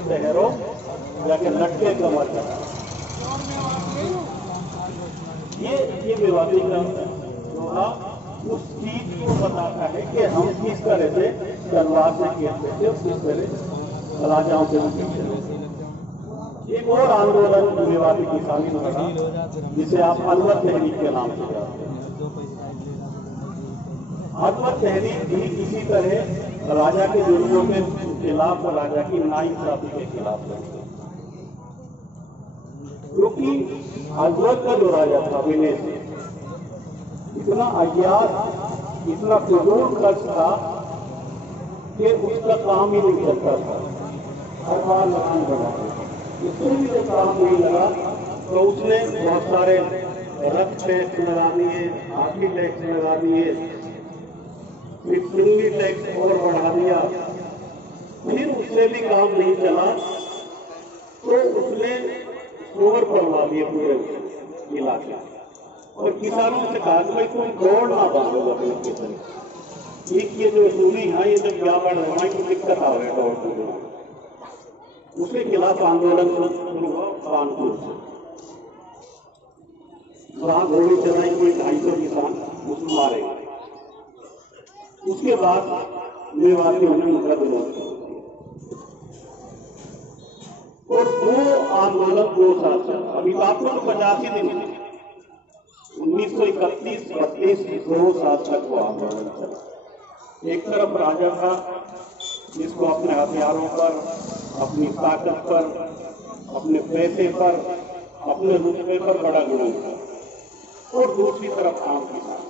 शहरों जाके लटके कमर चढ़ा। ये मेवाती का दोहा उस चीज को बताता है कि हम किस तरह से तलवार से खेलते थे, किस तरह राजाओं से खेलते थे। एक और आंदोलन मेवाती किसानी में लगा, जिसे आप अलवर तहरीक के नाम से जानते हैं। अलवर तहरीक भी इसी तरह राजा के जुर्मों के खिलाफ और राजा की नाइंसाफी के खिलाफ लड़ी, क्योंकि अलवर का जो राजा था विनय से इतना अज्ञात, इतना फिजूल खर्च था कि उसका काम ही नहीं चलता था। हर बार मकान बना, इससे भी जब काम नहीं लगा तो उसने बहुत सारे रथ टैक्स लगा दिए, हाथी टैक्स लगा दिए, फिर चुंगी टैक्स और बढ़ा दिया। फिर उससे भी काम नहीं चला तो उसने शोर करवा दिए पूरे इलाके और किसानों से कहा कि भाई तुम दौड़ ना बांधो अपने किसान, ये जो सूरी है, ये जब क्या बढ़ रहा है तो दिक्कत आ रहा है दौड़ को। उसके खिलाफ आंदोलन शुरू हुआ कानपुर से, वहां गोली चलाई, कोई 250 किसान उसमें मारे गए। उसके बाद मेवातियों ने उनका विरोध किया और वो आंदोलन 2 साल चला। अभी बात को तो 85 दिन 1931-32 2 साल तक वो आंदोलन चला। एक तरफ राजा था जिसको अपने हथियारों पर, अपनी ताकत पर, अपने पैसे पर, अपने रुतबे पर बड़ा गुरूर था, और दूसरी तरफ आम किसान।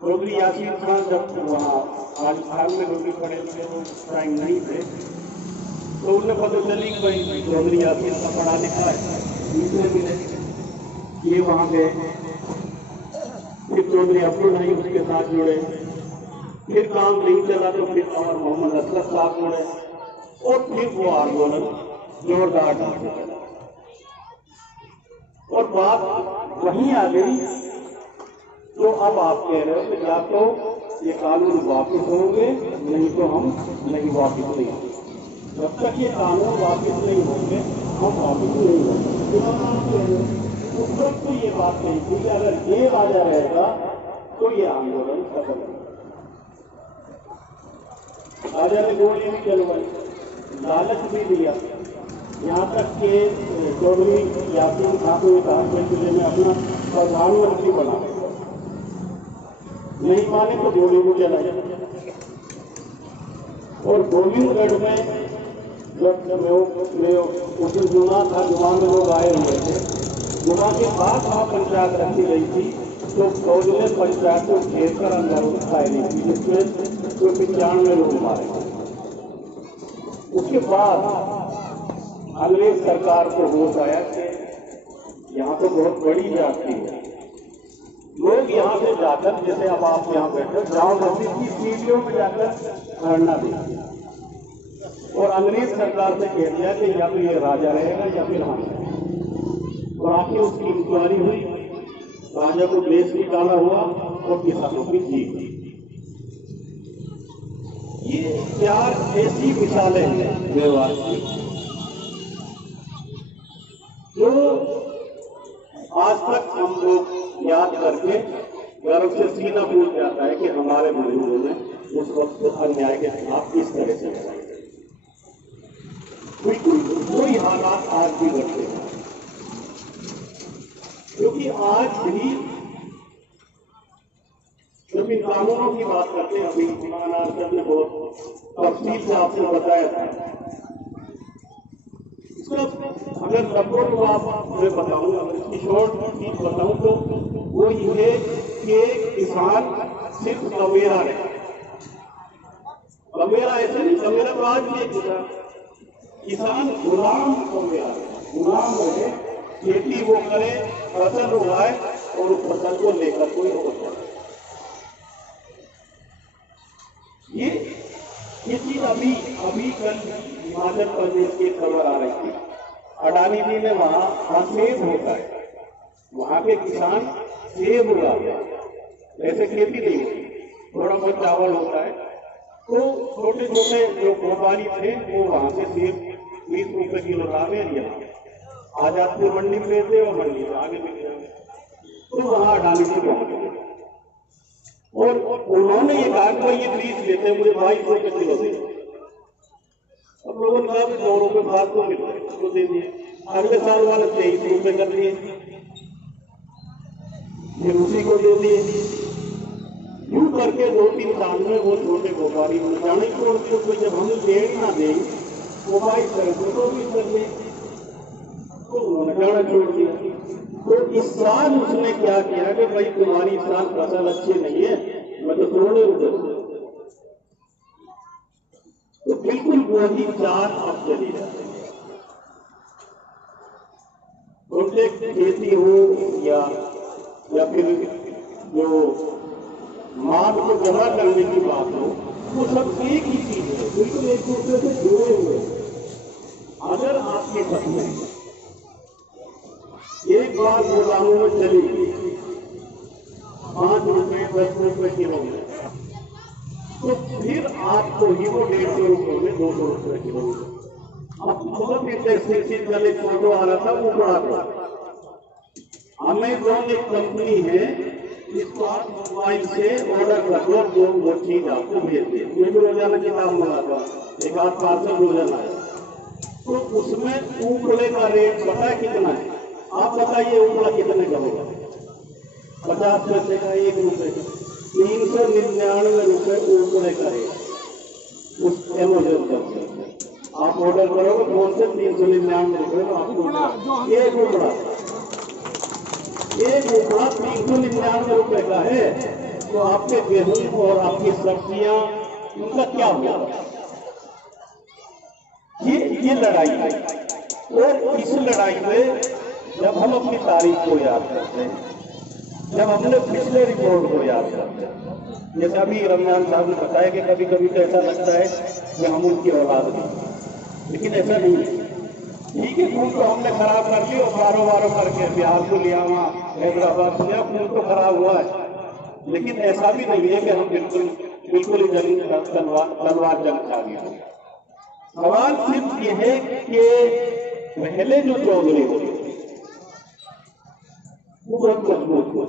चौधरी यासीन खान जब वहाँ राजस्थान में रोटी पड़े थे, वो उस टाइम नहीं थे, तो उन्हें पता चली कि भाई चौधरी यासीन का पढ़ा लिखा है, दूसरे मिले, ये वहाँ गए। फिर चौधरी अब्दुल नहीं उसके साथ जुड़े, फिर काम नहीं चला तो फिर और मोहम्मद असलफ साहब जुड़े, और फिर वो आंदोलन जोरदार ढंग से चला। और बात वहीं आ गई तो अब आप कह रहे हो कि या तो ये कानून वापिस होंगे, नहीं तो हम नहीं वापिस नहीं होंगे। जब तक ये कानून वापिस नहीं होंगे हम वापिस नहीं होंगे। उस वक्त तो ये बात नहीं थी कि अगर ये राजा रहेगा तो ये आंदोलन खत्म होगा। राजा ने गोली भी चलवाई, लालच भी दिया, यहाँ तक के चौधरी यासीन खान को कहा कि मैं अपना प्रधानमंत्री बना, नहीं माने तो गोली को चलाए। और गोविंदगढ़ में जब उस दिन जुमा था, जुमा में लोग आए हुए थे, जुमा के बाद वहाँ पंचायत रखी गई थी, तो फौज ने पंचायत को घेर कर अंदर फायरिंग की, जिसमें कोई 95 लोग मारे। उसके बाद अंग्रेज सरकार को होश आया कि यहाँ तो बहुत बड़ी जाति है, लोग यहाँ से जाकर, जैसे अब आप यहाँ बैठे गांव बस्ती की सीढ़ियों में जाकर धरना दें, और अंग्रेज सरकार से कह दिया कि या तो ये राजा रहेगा या फिर हम। और आखिर उसकी इंक्वायरी हुई, राजा को देश निकाला हुआ और किसानों की जीत। ये 4 ऐसी मिसालें हैं मेवात की जो आज तक हम लोग याद करके गर्व से सीना फूट जाता है कि हमारे बुजुर्गों ने उस वक्त अन्याय के खिलाफ किस तरह से लड़ाई। कोई हालात आज भी घटते हैं, क्योंकि आज भी जब इन कानूनों की बात करते हैं, अभी मौलाना सर ने बहुत तफसील से आपसे बताया था, इसका अगर सबको तो आप मैं बताऊंगा, इसकी शॉर्ट चीज बताऊं तो वो ये कि किसान सिर्फ कमेरा रहे। कमेरा ऐसे नहीं, कमेरा तो आज भी एक किसान गुलाम कमेरा, गुलाम रहे, खेती वो करे, फसल उगाए और उस फसल को लेकर कोई और जाए। ये चीज अभी कल हिमाचल प्रदेश की खबर आ रही थी, अडानी जी ने वहां सेब होता है, वहां के किसान सेब उगाते हैं, ऐसे खेती नहीं होती, थोड़ा बहुत चावल होता है, तो छोटे छोटे जो व्यापारी थे वो वहां से सेब 20 रुपए किलो लावे, आज आपको मंडी में बेचते और मंडी में आगे बिक जाए, तो वहां अडानी जी पहुंच गए और उन्होंने ये कहा कि ये 20 लेते मुझे 22 रुपए किलो दे। अब लोगों ने कहा 2 रुपए बात को मिल रहे तो दे दिए। अगले साल वाले 23 रुपए कर दिए, फिर उसी को दे दिए। यूं करके 2-3 साल में वो छोटे व्यापारी जाने छोड़ के जब हम देख ना दे वो 22 कर दिए, तो उन्होंने जाना छोड़ दिया। तो इस साल उसने क्या किया कि भाई तुम्हारी इस साल फसल अच्छी नहीं है, मैं तो तोड़े उधर। तो बिल्कुल वही चाल अब चली जाती है। प्रोजेक्ट खेती हो या फिर जो माल को जमा करने की बात हो, वो सब एक ही चीज है, बिल्कुल एक दूसरे से जुड़े हुए। अगर आपके सब में एक बार गोदामों में चली 5 रुपए 10 रुपए किलो में, तो फिर आपको ही वो 150 रुपए में 200 रुपए किलो में। अब बहुत इंटरेस्टिंग कल एक फोटो आ रहा था, वो बड़ा अमेज़न एक कंपनी है, इसको आप मोबाइल से ऑर्डर कर दो, जो वो चीज आपको भेज दे। मैं भी रोजाना किताब मंगाता, एक आध पार्सल रोजाना है, तो उसमें ऊपड़े का रेट पता है कितना है? आप बताइए ऊपड़ा कितने का होगा? 50 पैसे का, 1 रुपए का, 399 रुपए ऊपड़े का रेट उस एमेजन पर। आप ऑर्डर करोगे फोन से 399 रुपए में आपको एक ऊपड़ा 399 रुपए का है। तो आपके गेहूं और आपकी सब्जियां उनका क्या होगा? ये लड़ाई है। और इस लड़ाई में जब हम अपनी तारीख को याद करते हैं, जब हमने पिछले रिकॉर्ड को याद करते हैं, जैसे अभी रमजान साहब ने बताया कि कभी कभी तो ऐसा लगता है कि हम उनकी औलाद नहीं, लेकिन ऐसा नहीं है। ठीक है, खून तो हमने खराब कर लिया और बारो करके बिहार को लिया, वहाँ हैदराबाद से लिया, खून तो खराब हुआ है, लेकिन ऐसा भी नहीं है कि हम बिल्कुल ही तलवार जंग खा गया। सवाल सिर्फ ये है कि पहले जो चौधरी हो वो बहुत मजबूत हो,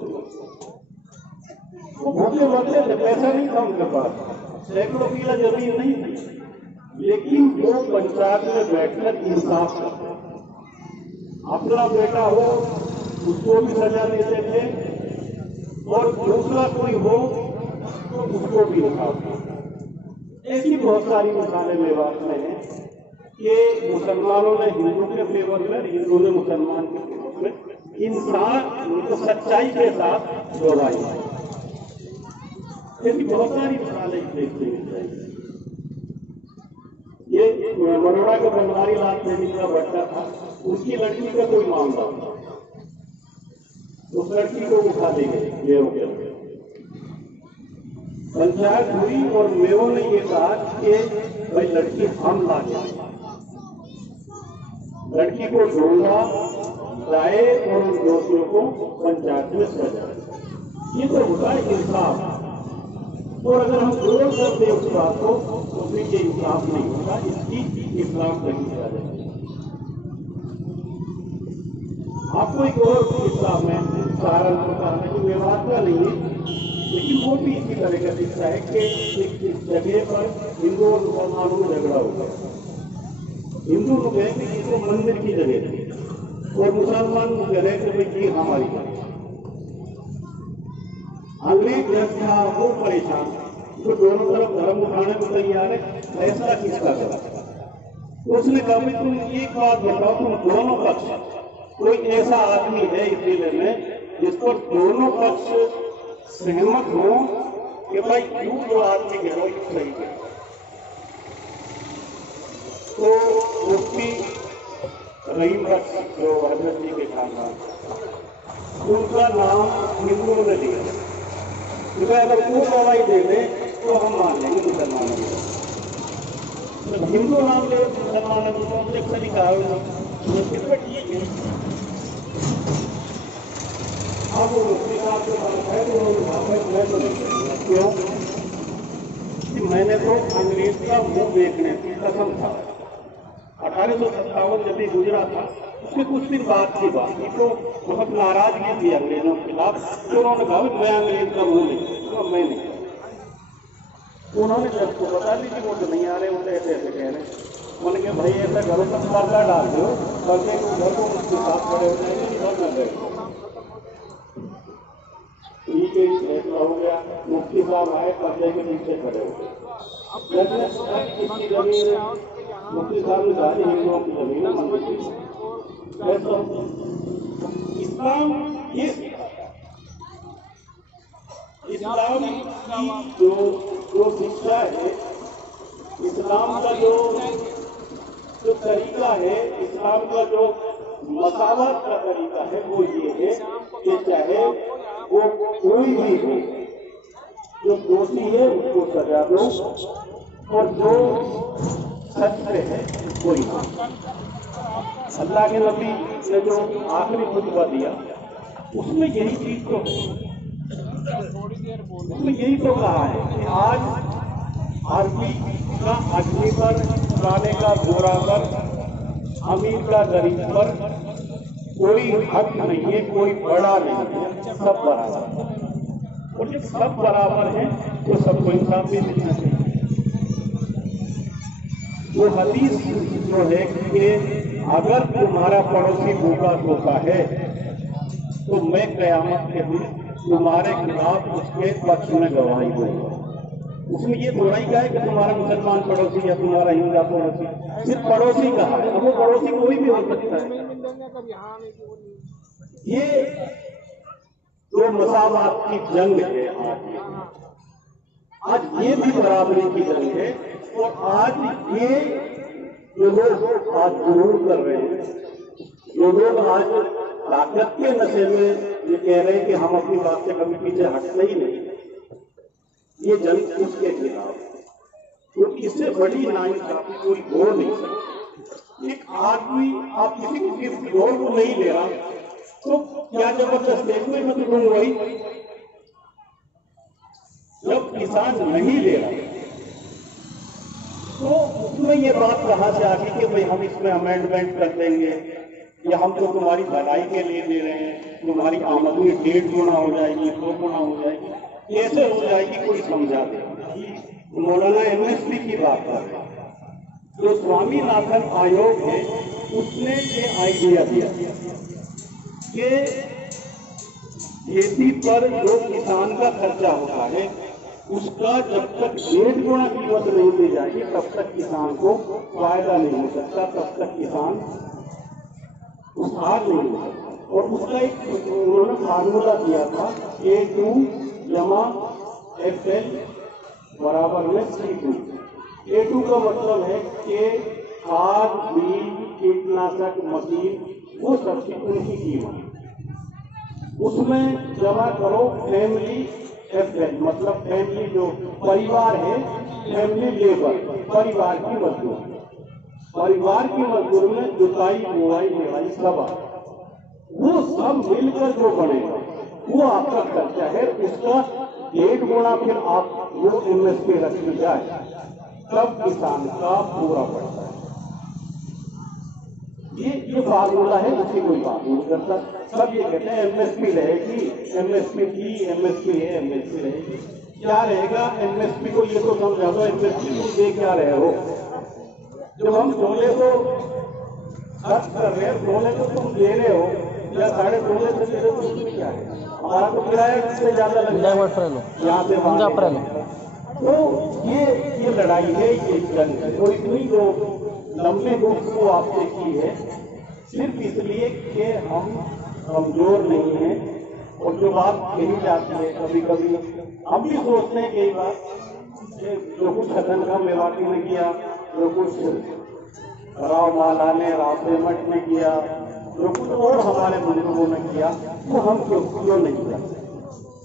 वो भूखे मरते थे, पैसा नहीं था उनके पास, सैकड़ों किला जमीन नहीं थी, लेकिन वो पंचायत में बैठकर इंसाफ करते, अपना बेटा हो उसको भी सजा देते थे और दूसरा कोई हो तो उसको भी इंसाफ। ऐसी बहुत सारी मिसालें मेवात में हैं कि मुसलमानों ने हिंदू के फेवर में, हिंदू ने मुसलमान के फेवर में इंसान उनको सच्चाई के साथ जोड़ाई। ऐसी बहुत सारी मिसालें देखते हैं। ये बड़ोड़ा का बनवारी लाल देवी का बच्चा था, उसकी लड़की का कोई मामला था, उस लड़की को उठा ले गए मेवों के, पंचायत हुई और मेवों ने ये कहा कि भाई लड़की हम ला जाए, लड़की को ढूंढा लाए और उन दोषियों को पंचायत में सजाए। ये तो होता है इंसाफ। और अगर हम जोर करते हैं उस बात को तो फिर ये इंसाफ नहीं होता, इसकी इस्लाम कहीं जा जाए। आपको एक और किस्सा में सहारनपुर का है जो व्यवहार का नहीं है, लेकिन वो भी इसी तरह का दिखता है कि एक जगह पर हिंदू और मुसलमानों में झगड़ा हो गया। हिंदू लोग कहें कि ये तो मंदिर की जगह थी और मुसलमान लोग कह रहे हैं कि भाई ये हमारी जगह। अंग्रेज जब था वो परेशान, तो दोनों तरफ धर्म उठाने को तैयार है, फैसला किसका करा? उसने कहा भाई तुम एक बात बताओ, तुम दोनों पक्ष कोई ऐसा आदमी है इस जिले में जिस पर दोनों पक्ष सहमत हो कि भाई यूं जो आदमी गिरो यूं सही है? तो मुफ्ती रहीम बख्श जो हजरत जी के खानदान, उनका नाम हिंदुओं ने लिया, क्योंकि अगर वो गवाही दे दे तो हम मान लेंगे मुसलमानों को। तो हिंदू नाम ले मुसलमानों को ऑब्जेक्शन कहा ठीक है। अब वो मुफ्ती साहब के पास है तो क्यों कि मैंने तो अंग्रेज का मुंह देखने की कसम था। 1857 जब ये गुजरा था, उसके कुछ दिन बाद की बात थी, तो बहुत नाराजगी थी अंग्रेजों के खिलाफ। तो उन्होंने कहा मैं अंग्रेज का मुंह नहीं, मैं नहीं। उन्होंने जब को बता दी कि वो तो नहीं आ रहे, उनसे ऐसे ऐसे कह रहे। मैंने कहा भाई ऐसा करो, तब पर्दा डाल दो, पर्दे को घर को उसके साथ खड़े हो जाएंगे, घर न गए। ठीक है, फैसला हो गया। मुफ्ती साहब आए, पर्दे के नीचे खड़े हो गए। किसकी जमीन है? मुफ्ती साहब ने कहा हिंदुओं की जमीन है, मंदिर इस्लाम ये इस्लाम की जो शिक्षा है, इस्लाम का जो तरीका है, इस्लाम का जो मसावत का तरीका है, वो ये है कि चाहे वो कोई भी हो, जो दोषी है उसको सजा दो और जो सच पे है उसको ही। अल्लाह के नबी ने जो आखिरी खुतबा दिया उसमें यही चीज तो है, उसमें यही तो कहा है कि आज आदमी का आदमी पर, पुराने का गोरा पर, अमीर का गरीब पर कोई हक नहीं है, कोई बड़ा नहीं है, सब बराबर। और जब सब बराबर हैं तो सबको इंसाफ भी मिलना चाहिए। वो हदीस जो है कि अगर तुम्हारा पड़ोसी भूखा सोता है तो मैं क़यामत के दिन तुम्हारे खिलाफ उसके पक्ष में गवाही दूंगा। उसमें ये थोड़ा ही कहा है कि तुम्हारा मुसलमान पड़ोसी या तुम्हारा हिंदू पड़ोसी, सिर्फ पड़ोसी कहा है। अब वो पड़ोसी कोई भी हो सकता है। ये जो मसावत की जंग है आज ये भी बराबरी की जंग है। और आज ये जो लोग आज जरूर कर रहे हैं, जो लोग आज ताकत के नशे में ये कह रहे हैं कि हम अपनी बात से कभी पीछे हटते ही नहीं, ये जंग उसके खिलाफ, क्योंकि इससे बड़ी नाइंसाफी कोई हो नहीं सकती। एक आदमी आप किसी को गिफ्ट और को नहीं ले रहा तो क्या जबरदस्त देखने में तो वही, जब किसान नहीं ले रहा तो उसमें ये बात कहां से आ गई कि भाई हम इसमें अमेंडमेंट कर देंगे या हम तो तुम्हारी भलाई के लिए दे रहे हैं, तुम्हारी आमदनी 1.5 गुना हो जाएगी, 2 गुना हो जाएगी, कैसे हो जाएगी, कोई समझा दे। मौलाना एमएसपी की बात कर रहे हैं। जो स्वामीनाथन आयोग है उसने ये आइडिया दिया कि खेती पर जो किसान का खर्चा होता है उसका जब तक 1.5 गुना कीमत नहीं दी जाएगी तब तक किसान को फायदा नहीं हो सकता, तब तक किसान खुशहाल नहीं हो सकता। और उसका एक उन्होंने फार्मूला दिया था, A2 जमा FL बराबर में C2। A2 का मतलब है कि खाद, बीज, कीटनाशक, मशीन, वो सबकी उनकी कीमत, उसमें जमा करो फैमिली FL, मतलब फैमिली जो परिवार है, फैमिली लेबर, परिवार की मजदूर, परिवार की मजदूर में जुताई, बुआई, निराई सब वो सब मिलकर जो बनेगा वो आपका खर्चा है। उसका 1.5 गुना फिर आप वो MSP रखी जाए तब किसान का पूरा पड़ता है। ये फार्मूला है, उसकी कोई बात नहीं करता। सब ये कहते हैं MSP रहेगी, MSP की MSP है, MSP रहेगी। क्या रहेगा MSP को, ये तो समझा दो MSP को दे क्या रहे हो। जब हम सोने को खर्च कर रहे हैं, सोने को तुम दे रहे हो या 2.5 से दे रहे हो, उसमें क्या है, हमारा तो किराया इससे ज्यादा लग जाएगा यहाँ से वहां। तो ये लड़ाई है, ये जंग है। और इतनी जो लंबे गुफ्तगू आपसे की है सिर्फ इसलिए कि हम कमजोर नहीं हैं। और जो बात कही जाती है कभी कभी हम भी सोचते हैं कई बार, जो कुछ हसन खां मेवाती ने किया, जो कुछ राव माला ने, राव पेमट ने किया, जो कुछ और हमारे बुजुर्गों ने किया, वो हम क्यों नहीं करते,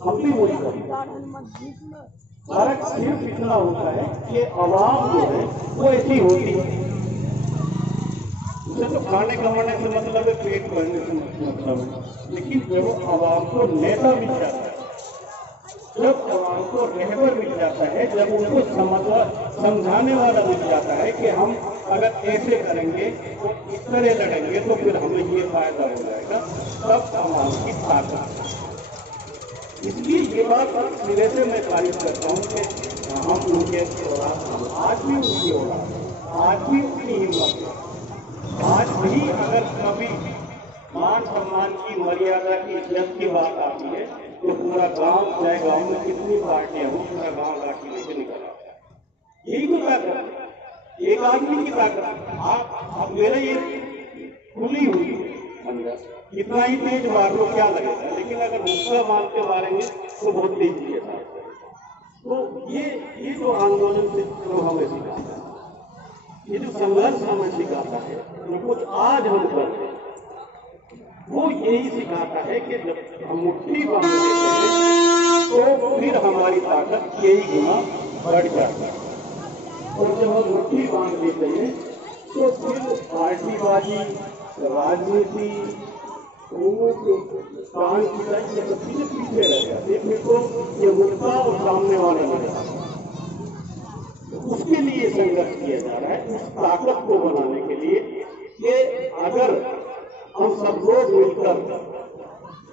हम भी वही करते। फर्क सिर्फ इतना होता है कि आवाम जो है वो ऐसी होती है, उसे तो खाने कमाने से मतलब है, पेट भरने से मतलब है, लेकिन जो आवाम को नेता भी चाहता है, जब उनको रहबर मिल जाता है, जब उनको समझाने वाला मिल जाता है कि हम अगर ऐसे करेंगे तो इस तरह लड़ेंगे तो फिर हमें ये फायदा हो जाएगा, तब समाज की ताकत। इसलिए ये बात सिरे से मैं तारीफ करता हूँ कि हम उनके औलाद, आज भी उनकी औलाद, आज भी उतनी हिम्मत है। आज भी अगर कभी मान सम्मान की, मर्यादा की, इज्जत की बात आती है तो पूरा गांव, चाहे गांव में कितनी पार्टियां हो, पूरा गांव लाठी लेके निकल आता है। यही तो ताकत है, एक आदमी की ताकत। आप मेरा ये खुली हुई अंदर, कितना ही तेज मार लो क्या लगेगा, लेकिन अगर गुस्सा मान के मारेंगे तो बहुत तेजी के साथ। तो ये जो आंदोलन से जो हमें सिखाता है, ये जो संघर्ष हमें सिखाता है, जो कुछ आज हम कर रहे हैं, वो यही सिखाता है कि जब हम मुट्ठी बांध लेते हैं तो फिर हमारी ताकत कई गुना बढ़ जाती है। और जब हम मुट्ठी बांध लेते हैं तो फिर पार्टीबाजी, राजनीति, प्राण की सब चीजें पीछे रह जाती है। फिर तो ये मुद्दा और सामने वाला लग जाता है। उसके लिए संघर्ष किया जा रहा है, उस ताकत को बनाने के लिए कि अगर हम सब लोग मिलकर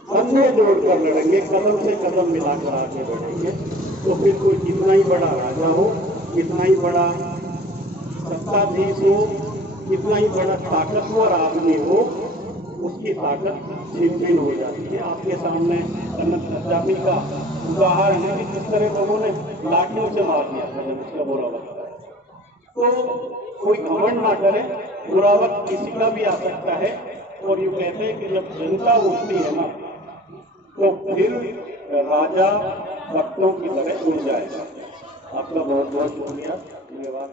कंधे जोड़कर लड़ेंगे, कदम से कदम मिलाकर आगे बढ़ेंगे, तो फिर कोई कितना ही बड़ा राजा हो, कितना ही बड़ा सत्ताधीश हो, कितना ही बड़ा ताकतवर आदमी हो, उसकी ताकत छिन-छिन हो जाती है। आपके सामने अनंत कश्यपी का उदाहरण है कि किस तरह लोगों ने लाठियों से मार दिया था जब उसका बुरा वक्त है। तो कोई घमंड ना करे, बुरा वक्त किसी का भी आ सकता है। और यूँ कहते हैं कि जब जनता उठती है ना तो फिर राजा भक्तों की तरह उड़ जाएगा। आपका बहुत बहुत शुक्रिया। धन्यवाद।